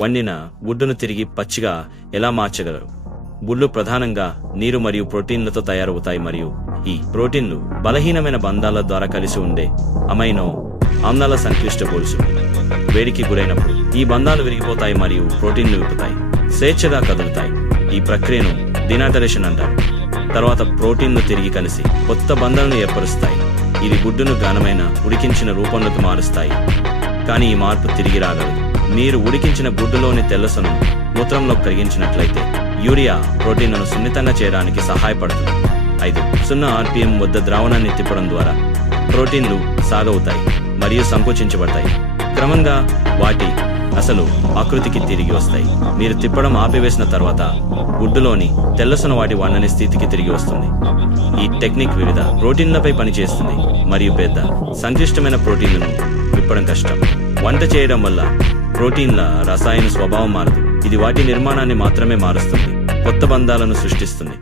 వండిన గుడ్డును తిరిగి పచ్చిగా ఎలా మార్చగలరు? గుడ్లు ప్రధానంగా నీరు మరియు ప్రోటీన్లతో తయారవుతాయి మరియు ఈ ప్రోటీన్లు బలహీనమైన బంధాల ద్వారా కలిసి ఉండే అమైనో ఆమ్లాల సంక్లిష్ట గొలుసు. వేడికి గురైనప్పుడు ఈ బంధాలు విరిగిపోతాయి మరియు ప్రోటీన్లు విప్పుతాయి, స్వేచ్ఛగా కదులుతాయి. ఈ ప్రక్రియను డినాటరేషన్ అంటారు. తర్వాత ప్రోటీన్లు తిరిగి కలిసి కొత్త బంధాలను ఏర్పరుస్తాయి. ఇది గుడ్డును ఘనమైన ఉడికించిన రూపంలోకి మారుస్తాయి. కానీ ఈ మార్పు తిరిగి రాగలదు. మీరు ఉడికించిన గుడ్డులోని తెల్లసొను మూత్రంలో కరిగించినట్లయితే యూరియా ప్రోటీన్లను సున్నితంగా చేయడానికి సహాయపడుతుంది. 5 RPM వద్ద ద్రావణాన్ని తిప్పడం ద్వారా ప్రోటీన్లు సాగవుతాయి మరియు సంకోచించబడతాయి. క్రమంగా వాటి అసలు ఆకృతికి తిరిగి వస్తాయి. మీరు తిప్పడం ఆపివేసిన తర్వాత గుడ్డులోని తెల్లసొన వాటి వాడని స్థితికి తిరిగి వస్తుంది. ఈ టెక్నిక్ వివిధ ప్రోటీన్లపై పనిచేస్తుంది మరియు పెద్ద సంక్లిష్టమైన ప్రోటీన్లను విప్పడం కష్టం. వంట చేయడం వల్ల ప్రోటీన్ల రసాయన స్వభావం మారదు. ఇది వాటి నిర్మాణాన్ని మాత్రమే మారుస్తుంది, కొత్త బంధాలను సృష్టిస్తుంది.